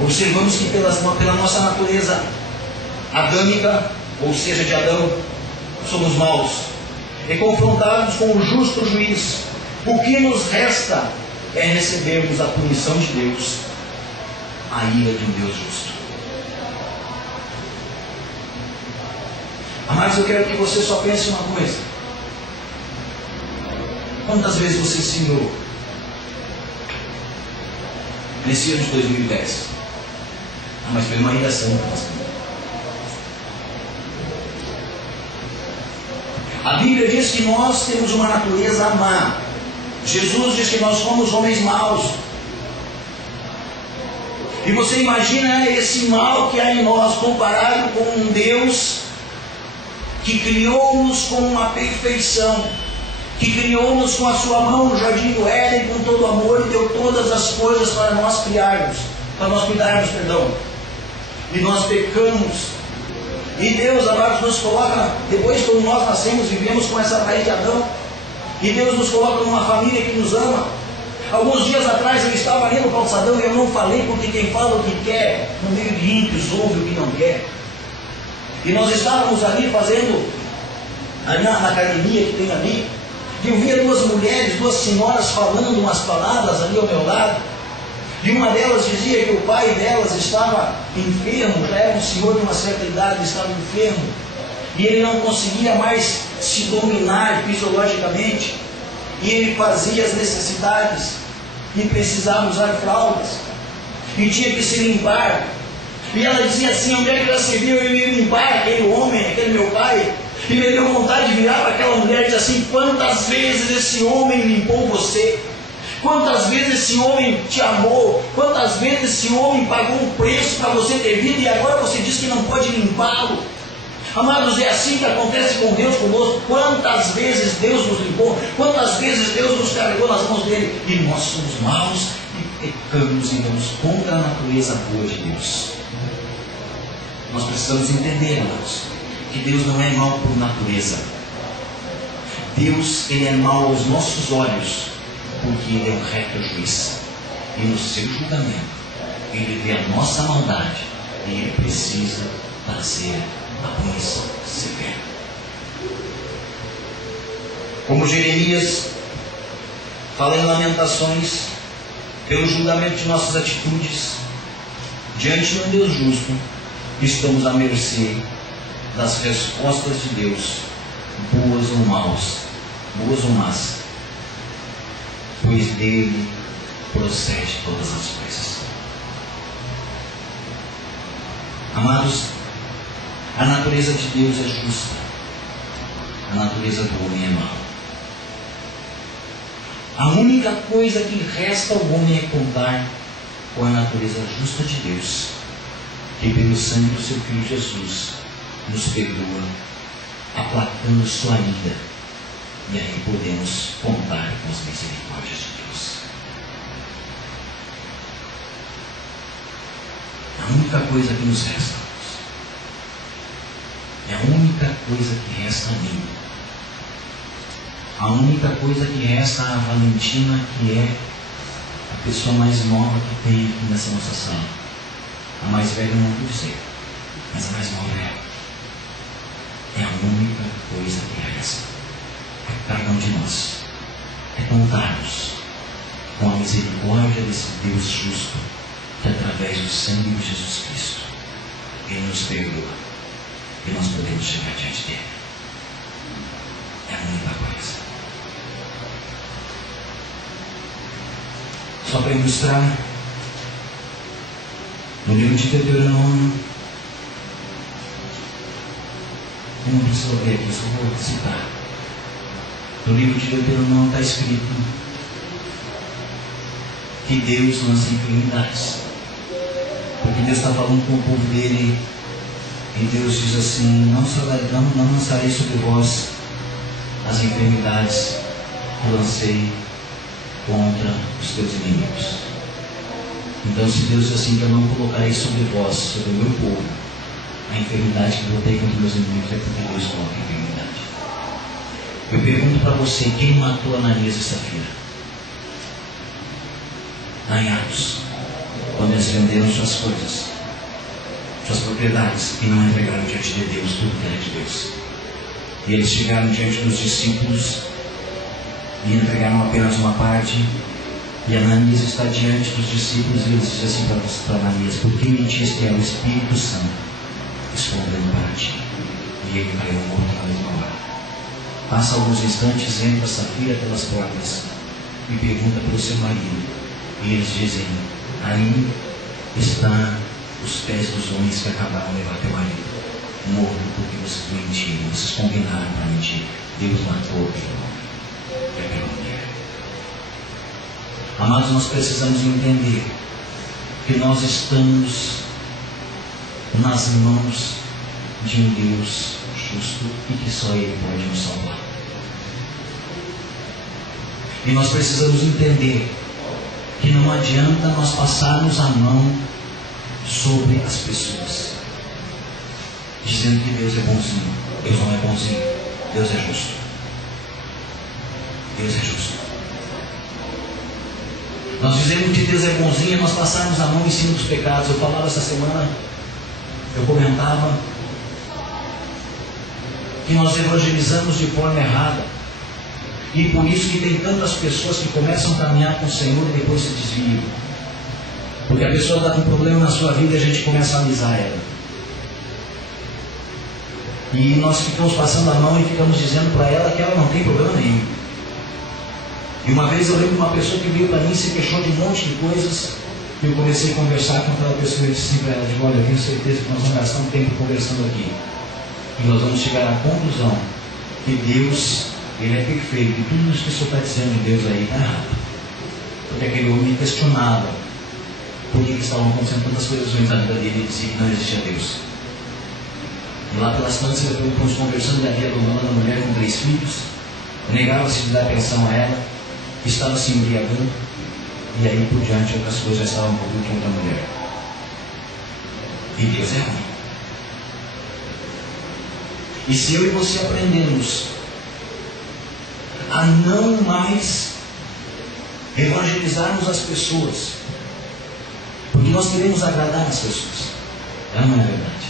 observamos que pela nossa natureza adâmica, ou seja, de Adão, somos maus, e confrontados com o justo juiz, o que nos resta é recebermos a punição de Deus, a ira de um Deus justo. Mas eu quero que você só pense uma coisa: quantas vezes você se enganou nesse ano de 2010? Mas foi uma ira santa. A Bíblia diz que nós temos uma natureza má. Jesus diz que nós somos homens maus. E você imagina esse mal que há em nós comparado com um Deus que criou-nos com uma perfeição, que criou-nos com a sua mão no jardim do Éden com todo amor e deu todas as coisas para nós criarmos, para nós cuidarmos, perdão. E nós pecamos. E Deus, amados, nos coloca, depois quando nós nascemos, vivemos com essa raiz de Adão. E Deus nos coloca numa família que nos ama. Alguns dias atrás eu estava ali no calçadão e eu não falei, porque quem fala o que quer, no meio de ímpios, ouve o que não quer. E nós estávamos ali fazendo, ali na academia que tem ali, e eu via duas mulheres, duas senhoras falando umas palavras ali ao meu lado. E uma delas dizia que o pai delas estava enfermo, já era um senhor de uma certa idade, estava enfermo. E ele não conseguia mais se dominar fisiologicamente. E ele fazia as necessidades e precisava usar fraldas. E tinha que se limpar. E ela dizia assim: onde é que ela se viu? Eu ia limpar aquele homem, aquele meu pai. E me deu vontade de virar para aquela mulher e dizer assim: quantas vezes esse homem limpou você? Quantas vezes esse homem te amou? Quantas vezes esse homem pagou um preço para você ter vida e agora você diz que não pode limpá-lo? Amados, é assim que acontece com Deus conosco. Quantas vezes Deus nos limpou? Quantas vezes Deus nos carregou nas mãos dele? E nós somos maus e pecamos e vamos contra a natureza boa de Deus. Nós precisamos entender, amados, que Deus não é mau por natureza. Deus, Ele é mau aos nossos olhos, porque Ele é um reto juiz. E no seu julgamento, Ele vê a nossa maldade e Ele precisa trazer a punição severa. Como Jeremias fala em Lamentações, pelo julgamento de nossas atitudes, diante de um Deus justo, estamos à mercê das respostas de Deus, boas ou más, pois dele procede todas as coisas. Amados, a natureza de Deus é justa, a natureza do homem é mau. A única coisa que resta ao homem é contar com a natureza justa de Deus, que pelo sangue do seu Filho Jesus nos perdoa, aplacando sua ira, e aí podemos contar com as misericórdias de Deus. A única coisa que nos resta, é a única coisa que resta a mim. A única coisa que resta a Valentina, que é a pessoa mais nova que tem aqui nessa nossa sala. A mais velha eu não vou dizer, mas a mais nova é ela. É a única coisa que resta. É cada um de nós. É contarmos com a misericórdia desse Deus justo, que através do sangue de Jesus Cristo, Ele nos perdoa. E nós podemos chegar diante dele. É a única coisa. Só para ilustrar, no livro de Deuteronômio, eu não preciso ler aqui, só vou citar. No livro de Deuteronômio está escrito que Deus lança enfermidades. Porque Deus está falando com o povo dele. E Deus diz assim: não lançarei sobre vós as enfermidades que lancei contra os teus inimigos. Então, se Deus diz assim que eu não colocarei sobre vós, sobre o meu povo, a enfermidade que botei contra os meus inimigos, é porque Deus coloca a enfermidade. Eu pergunto para você: quem matou Ananias e Safira? Lá em Atos. quando eles venderam suas coisas, suas propriedades, e não entregaram diante de Deus tudo que era de Deus. E eles chegaram diante dos discípulos e entregaram apenas uma parte. E Ananias está diante dos discípulos e eles dizem assim para Ananias: por que mentiste que é o Espírito Santo respondendo para ti? E ele caiu morto na mesma hora. Passa alguns instantes, entra Safira pelas portas e pergunta para o seu marido. E eles dizem: aí estão os pés dos homens que acabaram de levar teu marido morto porque vocês mentiram, vocês combinaram para mentir. Deus matou aquele homem. É pela mulher. Amados, nós precisamos entender que nós estamos nas mãos de um Deus justo e que só Ele pode nos salvar. E nós precisamos entender que não adianta nós passarmos a mão sobre as pessoas, dizendo que Deus é bonzinho. Deus não é bonzinho. Deus é justo. Deus é justo. Nós dizemos que Deus é bonzinho e nós passarmos a mão em cima dos pecados. Eu falava essa semana, eu comentava que nós evangelizamos de forma errada. E por isso que tem tantas pessoas que começam a caminhar com o Senhor e depois se desviam. Porque a pessoa está com um problema na sua vida e a gente começa a alisar ela. E nós ficamos passando a mão e ficamos dizendo para ela que ela não tem problema nenhum. E uma vez eu lembro de uma pessoa que veio para mim e se queixou de um monte de coisas. E eu comecei a conversar com aquela pessoa e disse assim para ela: olha, eu tenho certeza que nós vamos gastar um tempo conversando aqui. E nós vamos chegar à conclusão que Deus, Ele é perfeito. E tudo isso que o Senhor está dizendo de Deus aí está errado. Porque aquele homem questionava por que estavam acontecendo tantas coisas ruins na vida dele e dizia que não existia Deus. E lá pelas tantas, depois fomos conversando, e havia abandonado a mulher com 3 filhos, negava-se de dar atenção a ela, estava se embriagando, e aí por diante outras coisas já estavam por conta da mulher. E Deus é ruim. E se eu e você aprendemos a não mais evangelizarmos as pessoas, porque nós queremos agradar as pessoas, não é verdade?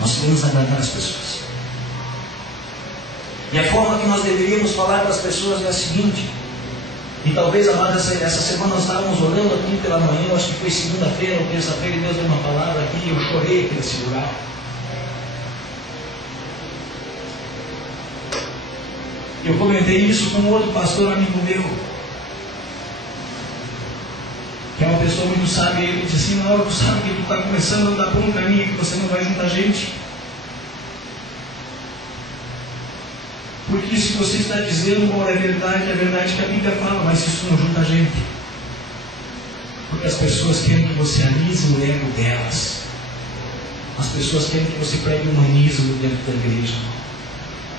Nós queremos agradar as pessoas. E a forma que nós deveríamos falar para as pessoas é a seguinte. E talvez, amados, essa semana nós estávamos orando aqui pela manhã, eu acho que foi segunda-feira ou terça-feira, e Deus deu uma palavra aqui e eu chorei aqui nesse lugar. Eu comentei isso com um outro pastor amigo meu, que é uma pessoa muito sábia, e ele disse assim: na hora que tu sabe que tu está começando a andar por um caminho que você não vai juntar gente. Porque isso que você está dizendo, ora é verdade que a Bíblia fala, mas isso não junta gente. Porque as pessoas querem que você alise o ego delas. As pessoas querem que você pregue o humanismo dentro da igreja.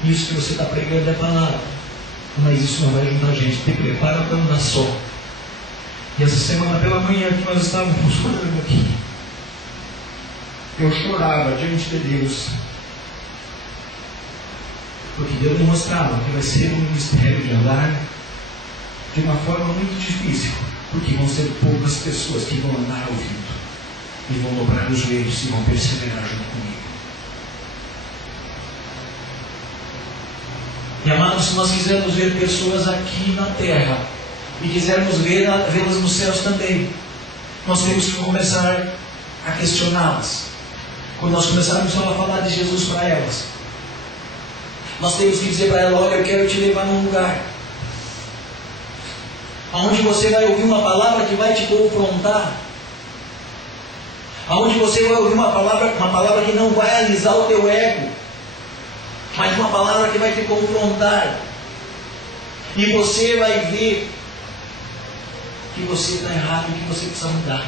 Isso que você está pregando é palavra, mas isso não vai juntar gente. Te prepara para andar só. E essa semana pela manhã que nós estávamos orando aqui, eu chorava diante de Deus, porque Deus me mostrava que vai ser um ministério de andar de uma forma muito difícil, porque vão ser poucas pessoas que vão andar ouvindo e vão dobrar os joelhos e vão perseverar junto comigo. E amados, se nós quisermos ver pessoas aqui na terra e quisermos vê-las nos céus também, nós temos que começar a questioná-las. Quando nós começarmos a falar de Jesus para elas, nós temos que dizer para ela: olha, eu quero te levar num lugar onde você vai ouvir uma palavra que vai te confrontar, onde você vai ouvir uma palavra que não vai alisar o teu ego, mas uma palavra que vai te confrontar, e você vai ver que você está errado e que você precisa mudar.